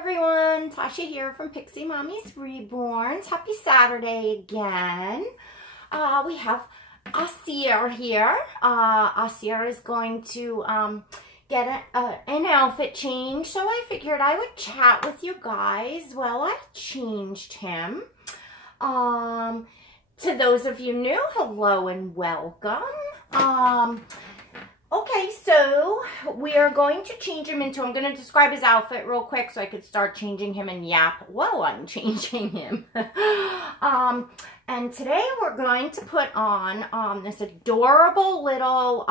everyone, Tasha here from Pixie Mommy's Reborn. Happy Saturday again. We have Aasir here. Aasir is going to get an outfit change, so I figured I would chat with you guys while I changed him. To those of you new, hello and welcome. Okay, so we are going to change him into, I'm going to describe his outfit real quick so I could start changing him and yap while I'm changing him. And today we're going to put on this adorable little,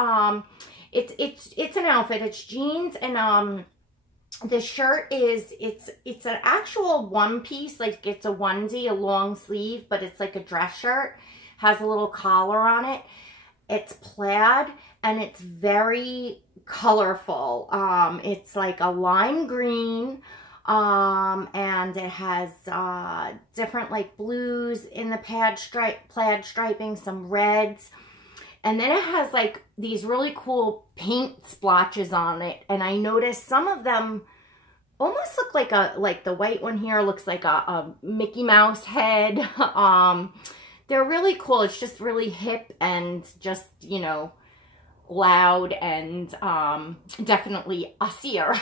it's an outfit, it's jeans, and the shirt is, it's an actual one piece, like it's a onesie, a long sleeve, but it's like a dress shirt, has a little collar on it. It's plaid and it's very colorful. It's like a lime green, and it has different like blues in the plaid striping, some reds, and then it has like these really cool paint splotches on it. And I noticed some of them almost look like the white one here looks like a Mickey Mouse head. They're really cool. It's just really hip and just, you know, loud and definitely Aasir.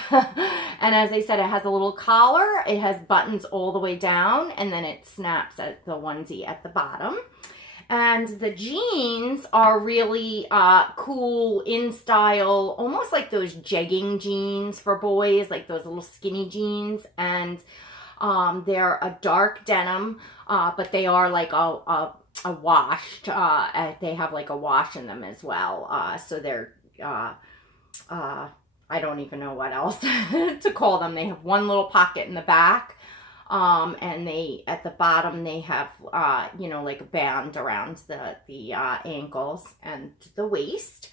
And as I said, it has a little collar. It has buttons all the way down, and then it snaps at the onesie at the bottom. And the jeans are really cool in style, almost like those jegging jeans for boys, like those little skinny jeans. And they're a dark denim, but they are like a washed, they have like a wash in them as well. So they're, I don't even know what else to call them. They have one little pocket in the back, and they, at the bottom, they have, you know, like a band around the ankles and the waist.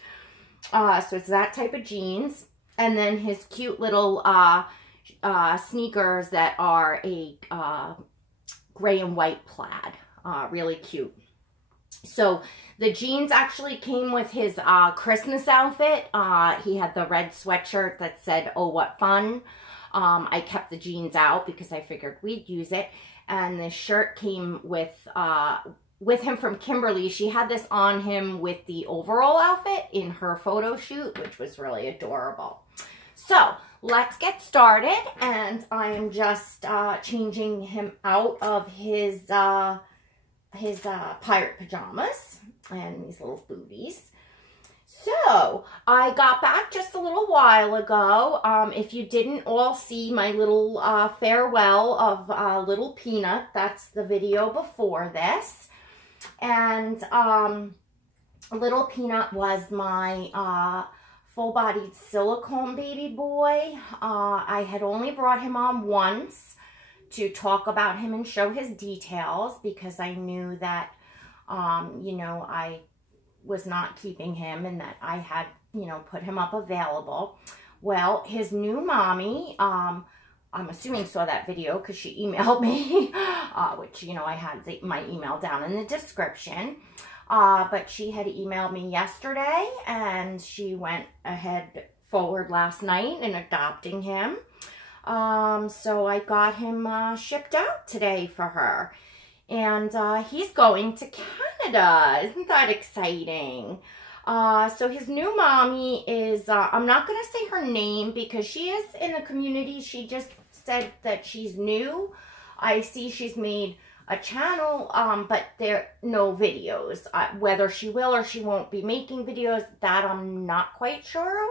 So it's that type of jeans. And then his cute little, sneakers that are a gray and white plaid, really cute. So the jeans actually came with his Christmas outfit. He had the red sweatshirt that said, "Oh, what fun." I kept the jeans out because I figured we'd use it. And the shirt came with him from Kimberly. She had this on him with the overall outfit in her photo shoot, which was really adorable. So let's get started, and I am just changing him out of his pirate pajamas and these little booties. So I got back just a little while ago. If you didn't all see my little farewell of Little Peanut, that's the video before this. And Little Peanut was my full-bodied silicone baby boy. I had only brought him on once to talk about him and show his details because I knew that, you know, I was not keeping him and that I had, you know, put him up available. Well, his new mommy, I'm assuming saw that video because she emailed me, which, you know, I had my email down in the description. But she had emailed me yesterday, and she went ahead forward last night in adopting him. So I got him shipped out today for her. And he's going to Canada. Isn't that exciting? So his new mommy is, I'm not going to say her name because she is in the community. She just said that she's new. I see she's made a channel, but there are no videos. Whether she will or she won't be making videos, that I'm not quite sure of,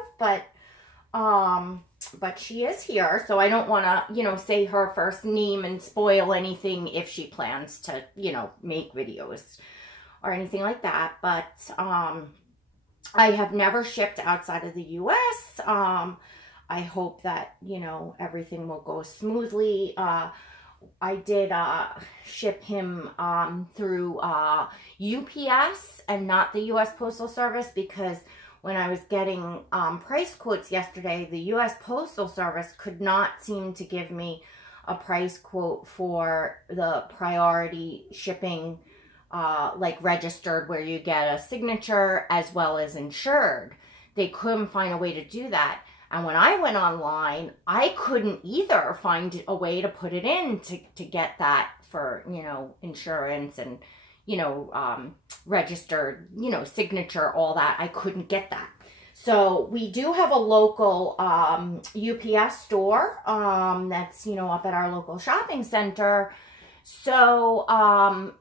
but she is here, so I don't want to, you know, say her first name and spoil anything if she plans to, you know, make videos or anything like that. But I have never shipped outside of the U.S. I hope that, you know, everything will go smoothly. I did ship him through UPS and not the U.S. Postal Service because when I was getting price quotes yesterday, the U.S. Postal Service could not seem to give me a price quote for the priority shipping, like registered, where you get a signature as well as insured. They couldn't find a way to do that. And when I went online, I couldn't either find a way to put it in to get that for, you know, insurance and, you know, registered, you know, signature, all that. I couldn't get that. So we do have a local UPS store that's, you know, up at our local shopping center. So,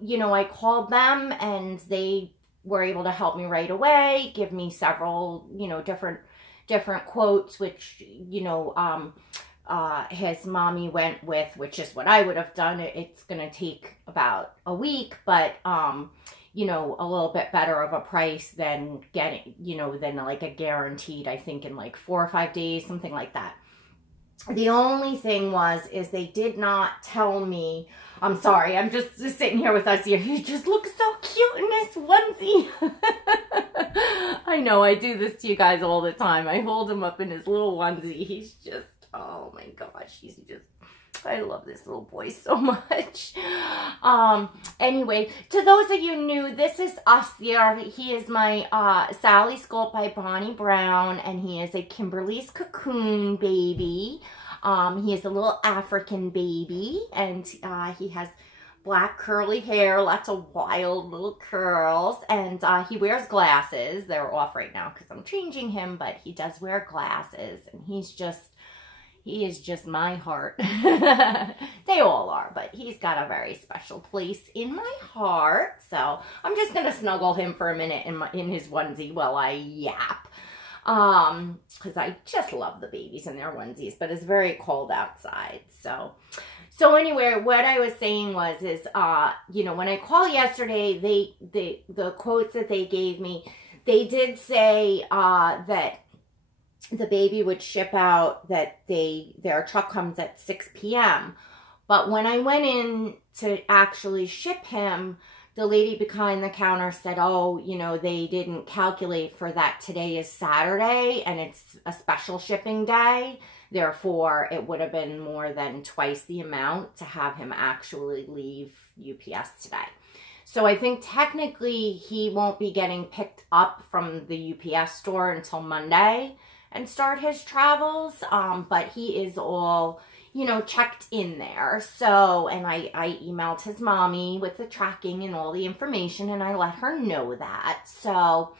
you know, I called them and they were able to help me right away, give me several, you know, different quotes, which, you know, his mommy went with, which is what I would have done. It's going to take about a week, but, you know, a little bit better of a price than getting, you know, than like a guaranteed, I think in like 4 or 5 days, something like that. The only thing is they did not tell me, I'm sorry, I'm just sitting here with Aasir. He just looks so cute in this onesie. I know, I do this to you guys all the time. I hold him up in his little onesie. He's just, oh my gosh, he's just, I love this little boy so much. Anyway, to those of you new, this is Aasir. He is my Sally Sculpt by Bonnie Brown, and he is a Kimberly's Cocoon baby. He is a little African baby, and he has black curly hair, lots of wild little curls, and he wears glasses. They're off right now because I'm changing him, but he does wear glasses, and he is just my heart. They all are, but he's got a very special place in my heart. So I'm just going to snuggle him for a minute in his onesie while I yap. Because I just love the babies in their onesies, but it's very cold outside. So anyway, what I was saying is, you know, when I called yesterday, the quotes that they gave me, they did say, that the baby would ship out, that their truck comes at 6 p.m. But when I went in to actually ship him, the lady behind the counter said, oh, you know, they didn't calculate for that. Today is Saturday and it's a special shipping day. Therefore, it would have been more than twice the amount to have him actually leave UPS today. So I think technically he won't be getting picked up from the UPS store until Monday and start his travels, but he is all, you know, checked in there. So, and I emailed his mommy with the tracking and all the information, and I let her know that. So,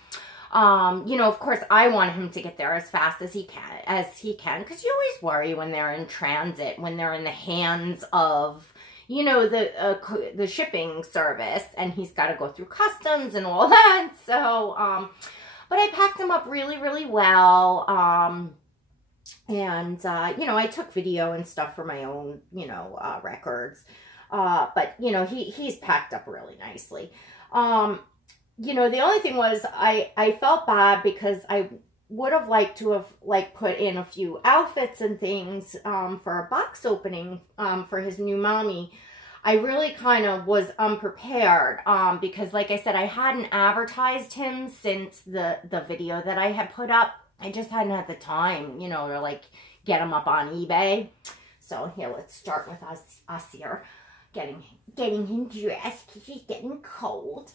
you know, of course, I want him to get there as fast as he can, because you always worry when they're in transit, when they're in the hands of, you know, the shipping service, and he's got to go through customs and all that. So, but I packed him up really, really well. And, you know, I took video and stuff for my own, you know, records. But, you know, he's packed up really nicely. You know, the only thing was I felt bad because I would have liked to have, like, put in a few outfits and things for a box opening for his new mommy. I really kind of was unprepared because, like I said, I hadn't advertised him since the video that I had put up. I just hadn't had the time, you know, to, like, get him up on eBay. So here, let's start with Aasir getting him dressed because he's getting cold.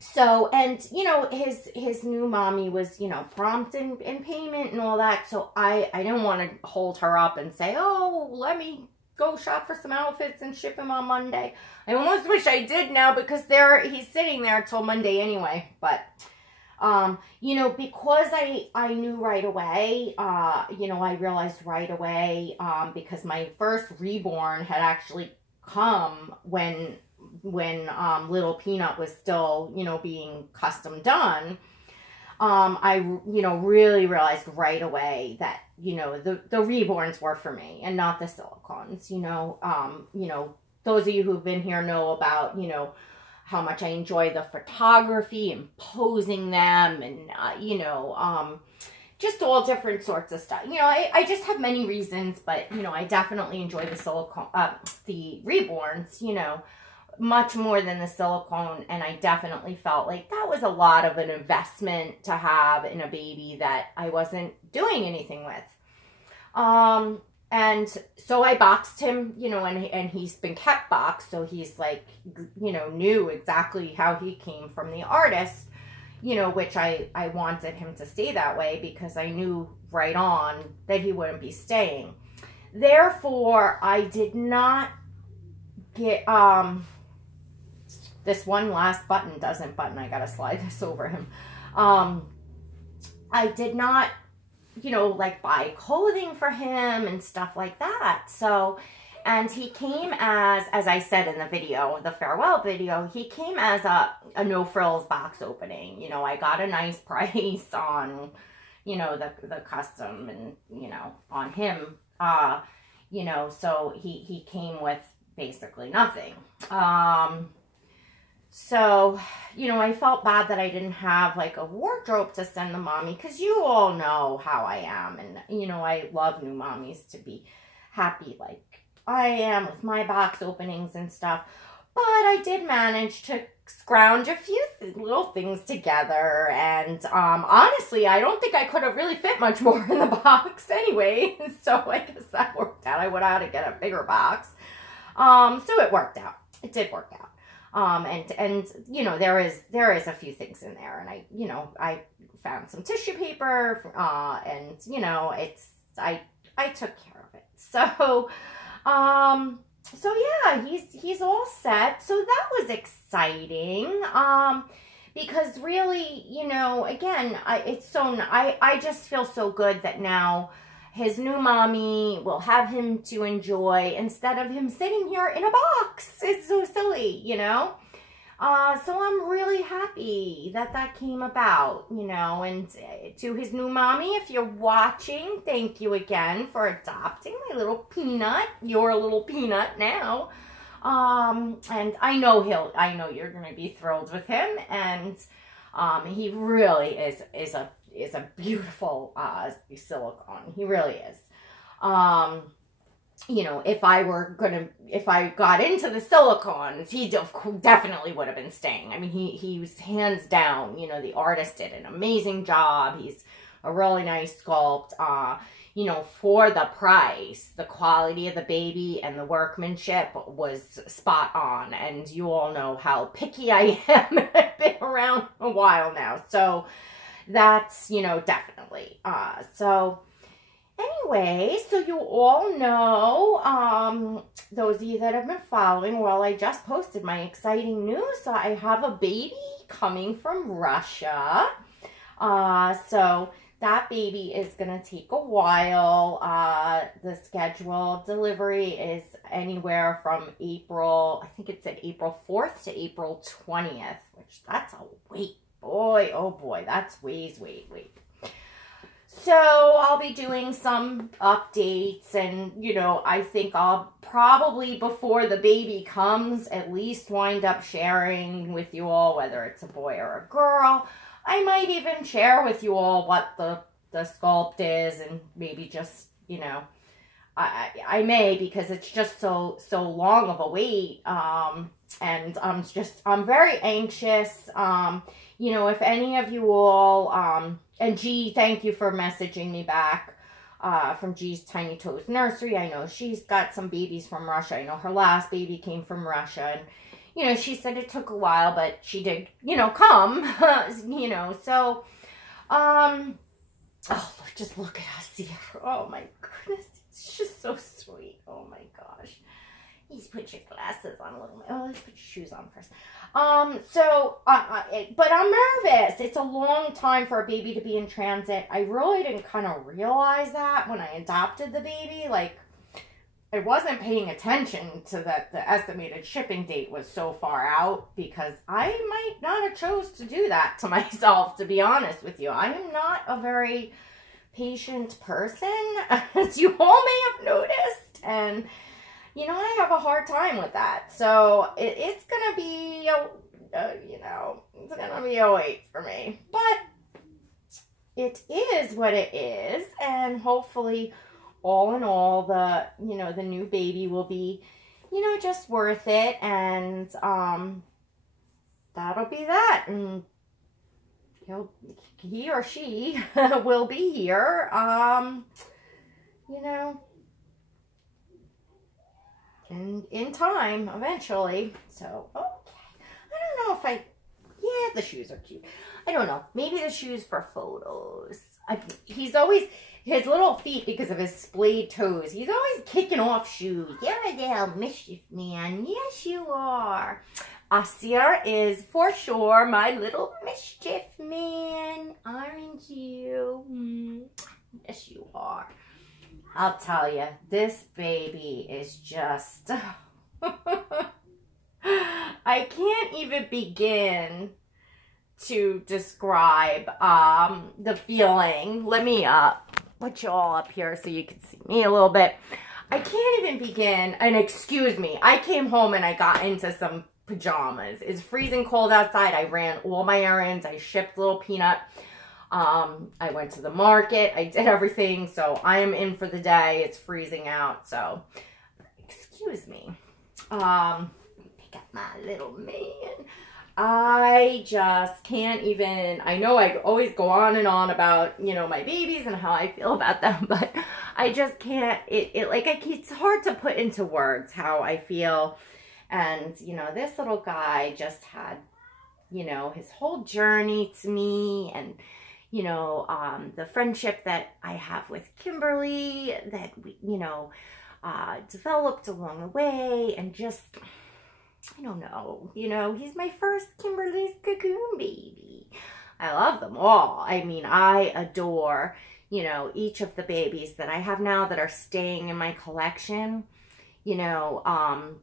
So, and, you know, his new mommy was, you know, prompt in payment and all that. So I didn't want to hold her up and say, oh, let me go shop for some outfits and ship him on Monday. I almost wish I did now because he's sitting there till Monday anyway. But, you know, because I knew right away, you know, I realized right away, because my first Reborn had actually come when Little Peanut was still, you know, being custom done. I, you know, really realized right away that, you know, the Reborns were for me and not the silicones. You know, those of you who've been here know about, you know, how much I enjoy the photography and posing them and, you know, just all different sorts of stuff. You know, I just have many reasons, but, you know, I definitely enjoy the silicone, the Reborns, you know, much more than the silicone, and I definitely felt like that was a lot of an investment to have in a baby that I wasn't doing anything with. And so I boxed him, you know, and he's been kept boxed, so he's like, you know, knew exactly how he came from the artist, you know, which I wanted him to stay that way because I knew right on that he wouldn't be staying. Therefore, I did not get, this one last button doesn't button. I gotta slide this over him. I did not, you know, like buy clothing for him and stuff like that. So, and he came as I said in the video, the farewell video, he came as a no frills box opening. You know, I got a nice price on, you know, the custom and, you know, on him, you know, so he came with basically nothing. So, you know, I felt bad that I didn't have like a wardrobe to send the mommy, because you all know how I am. And, you know, I love new mommies to be happy like I am with my box openings and stuff. But I did manage to scrounge a few little things together. And honestly, I don't think I could have really fit much more in the box anyway. So I guess that worked out. I would have had to get a bigger box. So it worked out. It did work out. And you know, there is a few things in there, and I found some tissue paper, and you know, I took care of it. So, so yeah, he's all set. So that was exciting. Because really, you know, again, I just feel so good that now his new mommy will have him to enjoy instead of him sitting here in a box. It's so silly, you know? So I'm really happy that that came about, you know, and to his new mommy, if you're watching, thank you again for adopting my little peanut. You're a little peanut now. And I know you're going to be thrilled with him, and he really is a beautiful silicone. He really is. You know, if I got into the silicones, he definitely would have been staying. I mean, he was hands down, you know, the artist did an amazing job. He's a really nice sculpt. You know, for the price, the quality of the baby and the workmanship was spot on. And you all know how picky I am. I've been around a while now. So that's, you know, definitely. So anyway, so you all know, those of you that have been following, well, I just posted my exciting news. So I have a baby coming from Russia. So that baby is going to take a while. The scheduled delivery is anywhere from April, I think it's at April 4th to April 20th, which that's a wait. Boy, oh boy, that's wait. So I'll be doing some updates, and, you know, I think I'll probably, before the baby comes, at least wind up sharing with you all whether it's a boy or a girl. I might even share with you all what the sculpt is, and maybe just, you know, I may, because it's just so long of a wait. And I'm very anxious. You know, if any of you all, and G, thank you for messaging me back, from G's Tiny Toes Nursery. I know she's got some babies from Russia. I know her last baby came from Russia, and, you know, she said it took a while, but she did, you know, come, you know, so, oh, just look at Aasir. Oh my goodness, it's just so sweet. Oh my gosh. Please put your glasses on a little bit. Oh, let's put your shoes on first. But I'm nervous. It's a long time for a baby to be in transit. I really didn't kind of realize that when I adopted the baby. Like, I wasn't paying attention to that the estimated shipping date was so far out, because I might not have chose to do that to myself, to be honest with you. I am not a very patient person, as you all may have noticed, and you know, I have a hard time with that. So it's gonna be you know, it's gonna be a wait for me, but it is what it is, and hopefully, all in all, the, you know, the new baby will be, you know, just worth it, and that'll be that, and he or she will be here, you know, in time, eventually. So, okay. I don't know if yeah, guess the shoes are cute. I don't know. Maybe the shoes for photos. He's always, his little feet, because of his splayed toes, he's always kicking off shoes. You're a little mischief man. Yes, you are. Aasir is for sure my little mischief man. Aren't you? Yes, you are. I'll tell you, this baby is just... I can't even begin to describe the feeling. Let me put you all up here so you can see me a little bit. I can't even begin, and excuse me, I came home and I got into some pajamas. It's freezing cold outside. I ran all my errands. I shipped little Peanut. I went to the market. I did everything, so I am in for the day. It's freezing out, so excuse me. Pick up my little man. I just can't even, I know I always go on and on about, you know, my babies and how I feel about them, but I just can't, it's hard to put into words how I feel. And, you know, this little guy just had, you know, his whole journey to me, and, you know, the friendship that I have with Kimberly that we, you know, developed along the way, and just, I don't know, you know, he's my first Kimberly's cocoon baby. I love them all. I mean, I adore, you know, each of the babies that I have now that are staying in my collection. You know,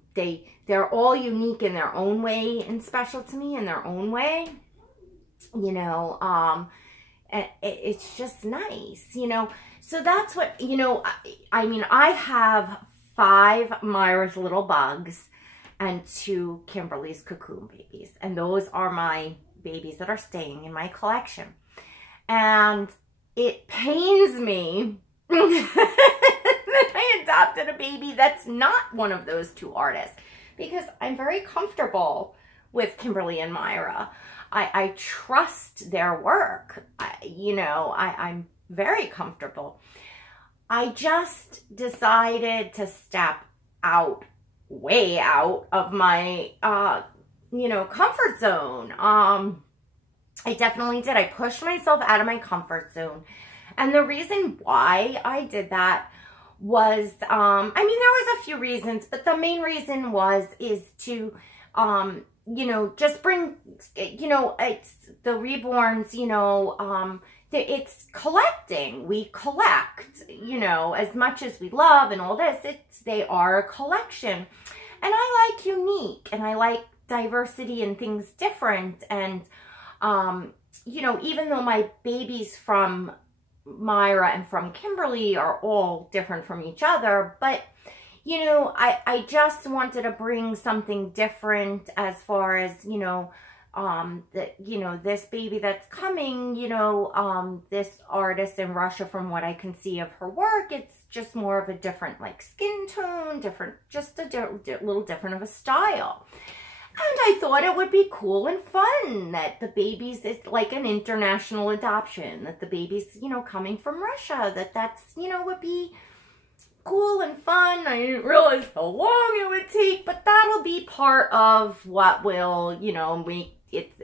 they're all unique in their own way and special to me in their own way. You know, it's just nice, you know. So that's what, you know, I mean, I have 5 Myra's little bugs and 2 Kimberly's cocoon babies. And those are my babies that are staying in my collection. And it pains me that I adopted a baby that's not one of those 2 artists, because I'm very comfortable with Kimberly and Myra. I trust their work. You know, I'm very comfortable. I just decided to step out, way out of my, you know, comfort zone. I definitely did. I pushed myself out of my comfort zone. And the reason why I did that was, I mean, there was a few reasons, but the main reason is to, you know, just bring, you know, it's the Reborns, you know, it's collecting. We collect, you know, as much as we love and all this, they are a collection. And I like unique, and I like diversity and things different. And, you know, even though my babies from Myra and from Kimberly are all different from each other, but, you know, I just wanted to bring something different as far as, you know, you know, this baby that's coming, you know, this artist in Russia, from what I can see of her work, it's just more of a different, like, skin tone, different, just a little different of a style. And I thought it would be cool and fun that the babies, it's like an international adoption, that the babies, you know, coming from Russia, that's, you know, would be cool and fun. I didn't realize how long it would take, but that'll be part of what will, you know, make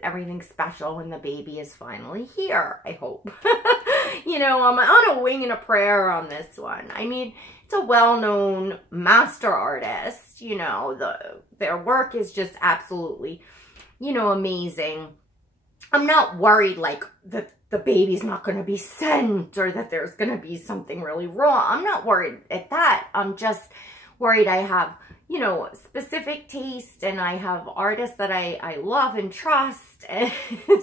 everything special when the baby is finally here, I hope. You know, I'm on a wing and a prayer on this one. I mean, it's a well-known master artist, you know, their work is just absolutely, you know, amazing. I'm not worried, like, the baby's not going to be sent, or that there's going to be something really wrong. I'm not worried at that. I'm just worried I have, you know, specific taste, and I have artists that I love and trust. And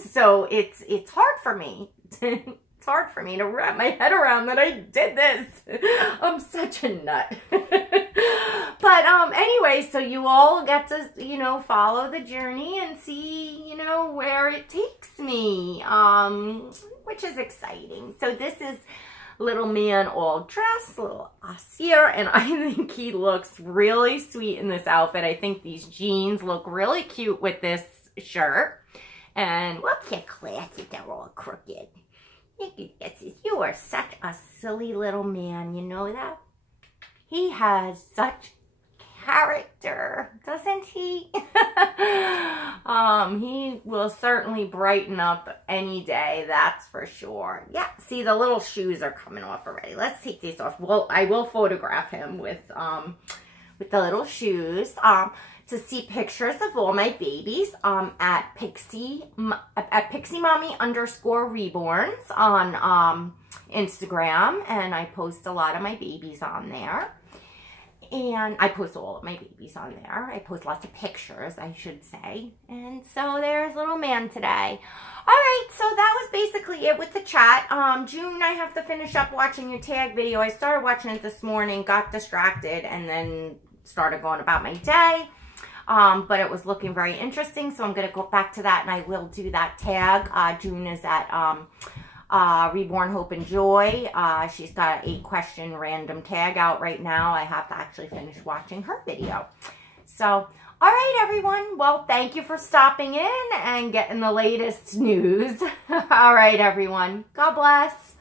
so it's hard for me. It's hard for me to wrap my head around that I did this. I'm such a nut. But anyway, so you all get to, you know, follow the journey and see, you know, where it takes me, which is exciting. So this is little man all dressed, little Aasir, and I think he looks really sweet in this outfit. I think these jeans look really cute with this shirt. And whoops, your glasses are all crooked. You are such a silly little man, you know that? He has such character, doesn't he? He will certainly brighten up any day, that's for sure. Yeah, see, the little shoes are coming off already. Let's take these off. Well, I will photograph him with the little shoes. To see pictures of all my babies at Pixie Mommy _reborns on Instagram, and I post a lot of my babies on there. And I post all of my babies on there. I post lots of pictures, I should say. And so there's little man today. All right, so that was basically it with the chat. June, I have to finish up watching your tag video. I started watching it this morning, got distracted, and then started going about my day. But it was looking very interesting, so I'm going to go back to that, and I will do that tag. June is at Reborn, Hope, and Joy. She's got an 8-question random tag out right now. I have to actually finish watching her video. So, all right, everyone. Well, thank you for stopping in and getting the latest news. All right, everyone. God bless.